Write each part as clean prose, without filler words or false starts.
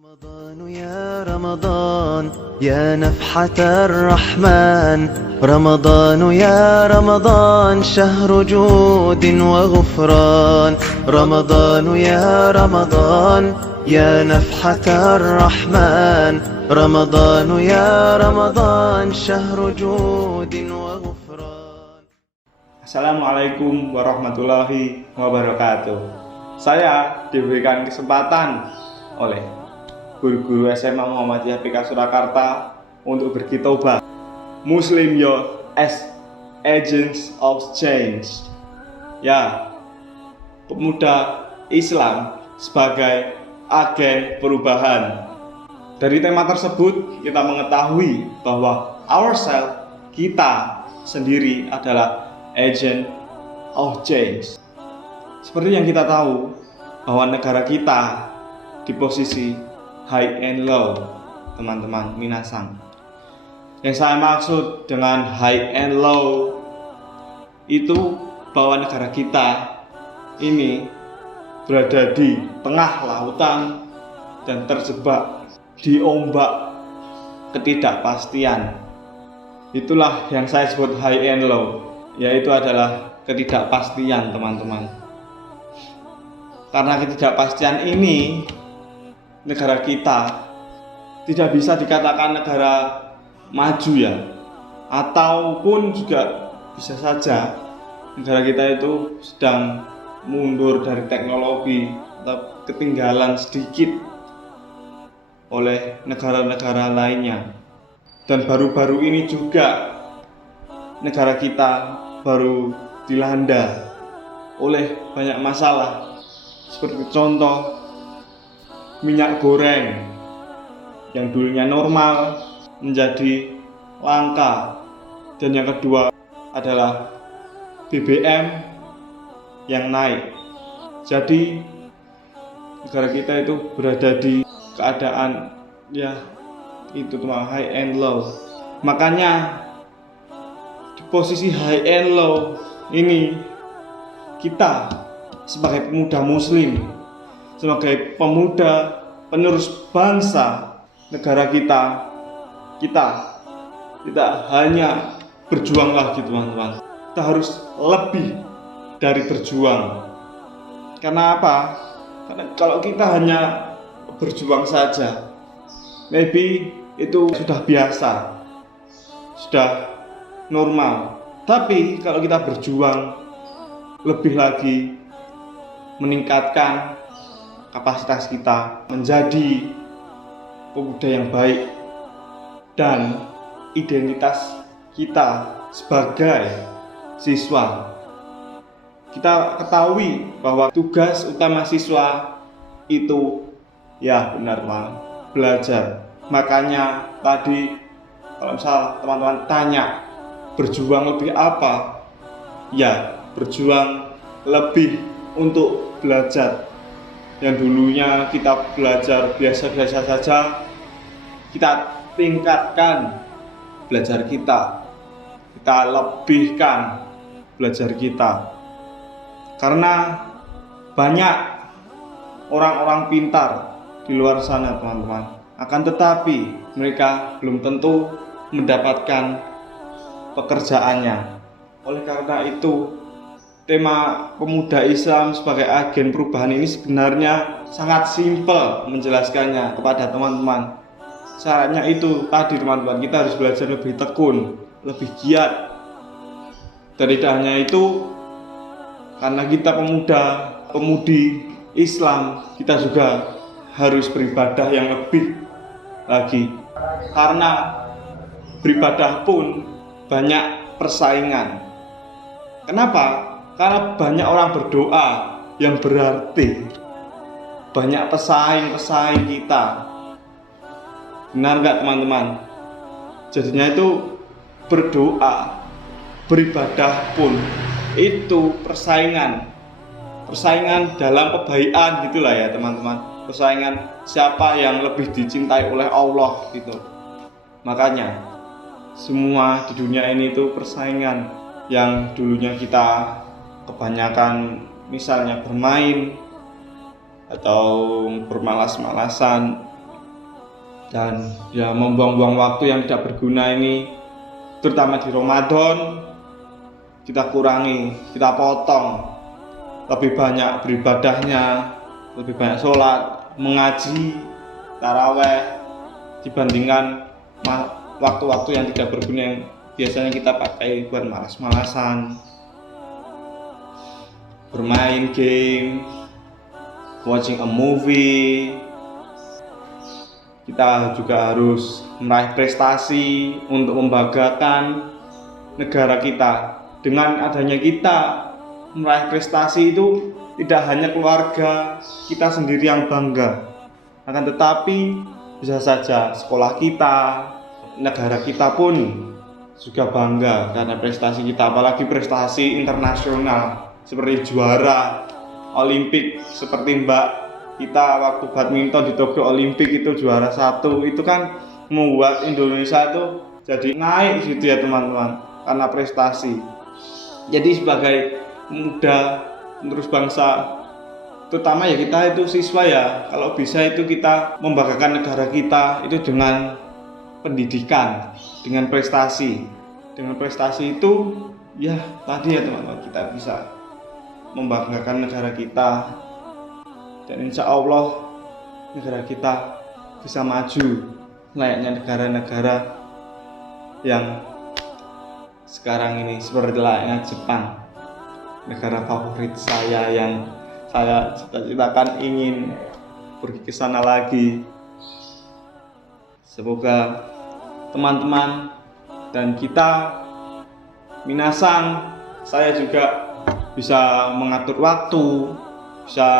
رمضان يا رمضان يا نفحة الرحمن رمضان يا رمضان شهر جود وغفران رمضان يا رمضان يا نفحة الرحمن رمضان يا رمضان شهر جود وغفران. Assalamualaikum warahmatullahi wabarakatuh. Saya diberikan kesempatan oleh guru-guru SMA Muhammadiyah PK Surakarta untuk berkhotbah Muslim Youth as Agents of Change. Ya, pemuda Islam sebagai agen perubahan. Dari tema tersebut kita mengetahui bahwa ourselves, kita sendiri adalah agent of change. Seperti yang kita tahu bahwa negara kita di posisi high and low, teman-teman minasang. Yang saya maksud dengan high and low itu bahwa negara kita ini berada di tengah lautan dan terjebak di ombak ketidakpastian. Itulah yang saya sebut high and low, yaitu adalah ketidakpastian, teman-teman. Karena ketidakpastian ini, negara kita tidak bisa dikatakan negara maju ya, ataupun juga bisa saja negara kita itu sedang mundur dari teknologi atau ketinggalan sedikit oleh negara-negara lainnya. Dan baru-baru ini juga negara kita baru dilanda oleh banyak masalah, seperti contoh minyak goreng yang dulunya normal menjadi langka, dan yang kedua adalah BBM yang naik. Jadi negara kita itu berada di keadaan ya itu teman, high and low. Makanya di posisi high and low ini kita sebagai pemuda muslim, sebagai pemuda penerus bangsa negara kita tidak hanya berjuang lagi, teman-teman. Kita harus lebih dari berjuang. Karena apa? Karena kalau kita hanya berjuang saja, maybe itu sudah biasa, sudah normal. Tapi kalau kita berjuang lebih lagi, meningkatkan kapasitas kita menjadi pemuda yang baik, dan identitas kita sebagai siswa. Kita ketahui bahwa tugas utama siswa itu ya benar, belajar. Makanya tadi kalau misal teman-teman tanya berjuang lebih apa, ya berjuang lebih untuk belajar. Yang dulunya kita belajar biasa-biasa saja, kita tingkatkan belajar kita lebihkan belajar kita. Karena banyak orang-orang pintar di luar sana, teman-teman. Akan tetapi mereka belum tentu mendapatkan pekerjaannya. Oleh karena itu, tema pemuda Islam sebagai agen perubahan ini sebenarnya sangat simpel menjelaskannya kepada teman-teman. Syaratnya itu tadi, teman-teman, kita harus belajar lebih tekun, lebih giat. Dan tidak hanya itu, karena kita pemudi Islam, kita juga harus beribadah yang lebih lagi. Karena beribadah pun banyak persaingan. Kenapa? Karena banyak orang berdoa, yang berarti banyak pesaing kita. Benar nggak, teman-teman? Jadinya itu berdoa, beribadah pun itu persaingan dalam kebaikan gitulah ya, teman-teman. Persaingan siapa yang lebih dicintai oleh Allah gitu. Makanya semua di dunia ini itu persaingan. Yang dulunya kita kebanyakan misalnya bermain atau bermalas-malasan, Dan ya membuang-buang waktu yang tidak berguna ini, terutama di Ramadan, kita kurangi, kita potong. Lebih banyak beribadahnya, lebih banyak sholat, mengaji, taraweh, dibandingkan waktu-waktu yang tidak berguna yang biasanya kita pakai buat malas-malasan, bermain game, watching a movie. Kita juga harus meraih prestasi untuk membanggakan negara kita. Dengan adanya kita meraih prestasi itu, tidak hanya keluarga kita sendiri yang bangga, akan tetapi bisa saja sekolah kita, negara kita pun juga bangga karena prestasi kita, apalagi prestasi internasional seperti juara Olimpik seperti Mbak kita waktu badminton di Tokyo Olimpik itu juara 1, itu kan membuat Indonesia itu jadi naik gitu ya teman-teman, karena prestasi. Jadi sebagai muda penerus bangsa, terutama ya kita itu siswa ya, kalau bisa itu kita membanggakan negara kita itu dengan pendidikan, dengan prestasi. Dengan prestasi itu ya tadi ya teman-teman, kita bisa membanggakan negara kita. Dan insya Allah negara kita bisa maju layaknya negara-negara yang sekarang ini, seperti layaknya Jepang, negara favorit saya yang saya cita-citakan ingin pergi ke sana lagi. Semoga teman-teman dan kita minasang, saya juga bisa mengatur waktu, bisa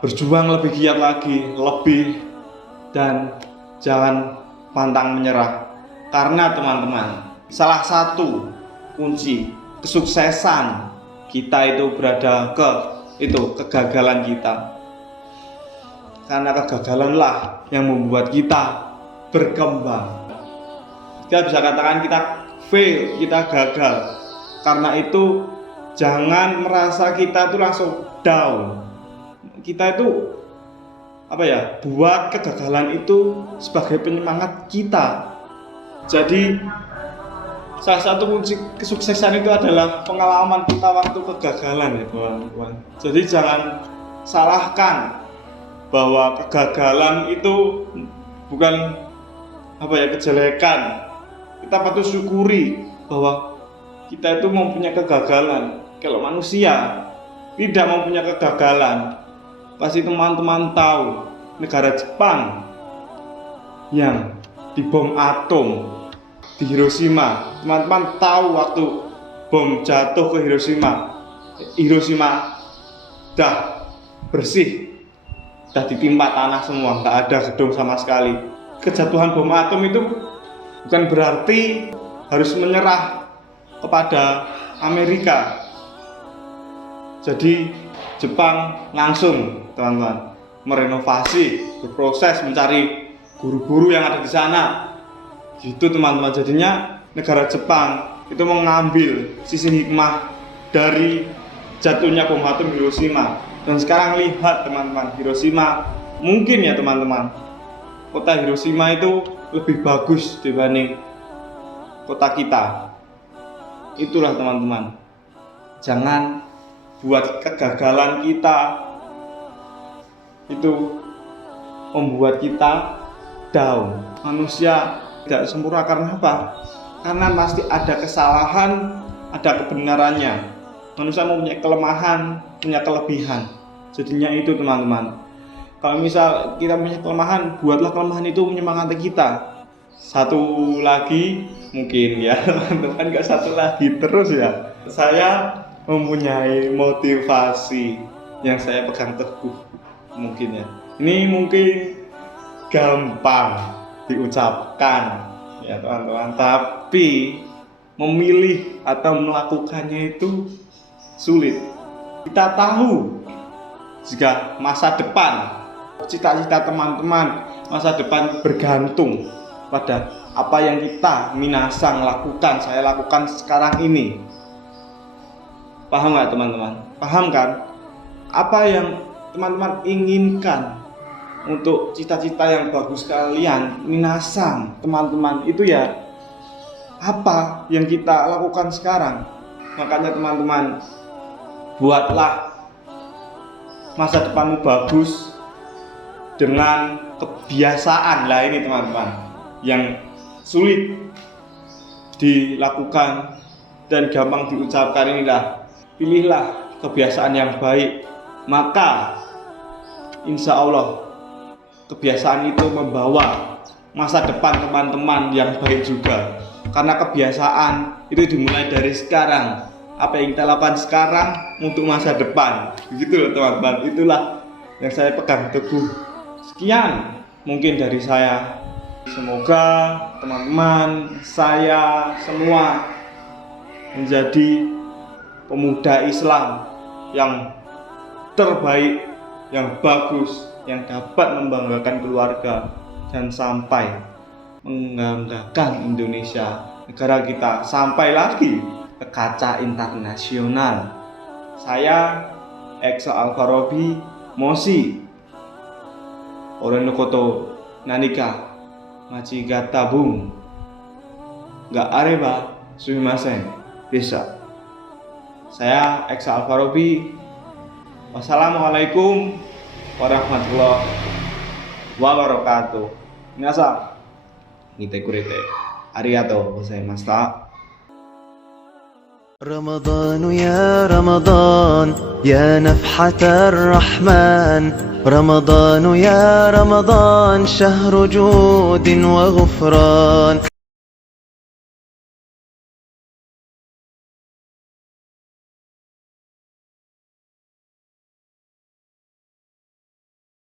berjuang lebih giat lagi, lebih, dan jangan pantang menyerah. Karena teman-teman, salah satu kunci kesuksesan kita itu berada kegagalan kita. Karena kegagalanlah yang membuat kita berkembang. Kita bisa katakan kita fail, kita gagal. Karena itu jangan merasa kita itu langsung down. Kita itu buat kegagalan itu sebagai penyemangat kita. Jadi salah satu kunci kesuksesan itu adalah pengalaman kita waktu kegagalan ya teman-teman. Jadi jangan salahkan bahwa kegagalan itu bukan kejelekan. Kita patut syukuri bahwa kita itu mempunyai kegagalan. Kalau manusia tidak mempunyai kegagalan, pasti teman-teman tahu negara Jepang yang dibom atom di Hiroshima. Teman-teman tahu waktu bom jatuh ke Hiroshima dah bersih, dah ditimpa tanah semua, nggak ada gedung sama sekali. Kejatuhan bom atom itu bukan berarti harus menyerah kepada Amerika. Jadi Jepang langsung teman-teman merenovasi, berproses mencari guru-guru yang ada di sana. Gitu teman-teman, jadinya negara Jepang itu mengambil sisi hikmah dari jatuhnya bom atom Hiroshima. Dan sekarang lihat teman-teman, Hiroshima mungkin ya teman-teman, kota Hiroshima itu lebih bagus dibanding kota kita. Itulah teman-teman, jangan buat kegagalan kita itu membuat kita down. Manusia tidak sempurna karena apa? Karena pasti ada kesalahan, ada kebenarannya. Manusia mempunyai kelemahan, punya kelebihan. Jadinya itu teman-teman, kalau misal kita punya kelemahan, buatlah kelemahan itu menyemangati kita. Satu lagi mungkin ya teman-teman, gak satu lagi terus ya. Saya mempunyai motivasi yang saya pegang teguh mungkin ya. Ini mungkin gampang diucapkan ya teman-teman, tapi memilih atau melakukannya itu sulit. Kita tahu jika masa depan, cita-cita teman-teman, masa depan bergantung pada apa yang kita minasang lakukan, saya lakukan sekarang ini. Paham nggak teman-teman? Paham kan? Apa yang teman-teman inginkan untuk cita-cita yang bagus kalian, minasang teman-teman, itu ya apa yang kita lakukan sekarang. Makanya teman-teman, buatlah masa depanmu bagus dengan kebiasaan lah ini teman-teman, yang sulit dilakukan dan gampang diucapkan inilah. Pilihlah kebiasaan yang baik, maka insya Allah kebiasaan itu membawa masa depan teman-teman yang baik juga. Karena kebiasaan itu dimulai dari sekarang. Apa yang kita lakukan sekarang untuk masa depan. Begitu loh teman-teman. Itulah yang saya pegang teguh. Sekian mungkin dari saya. Semoga teman-teman, saya semua menjadi pemuda Islam yang terbaik, yang bagus, yang dapat membanggakan keluarga dan sampai membanggakan Indonesia, negara kita, sampai lagi ke kaca internasional. Saya Eksa Al-Farabi Mosi Orenokoto Nanika Machigatabung Gak areba sumimasen bisa. Saya Eksa Al-Farabi. Wassalamualaikum warahmatullahi wabarakatuh. Minasan nite kurete arigatou gozaimashita. رمضان يا رمضان يا نفحة الرحمن رمضان يا رمضان شهر جود وغفران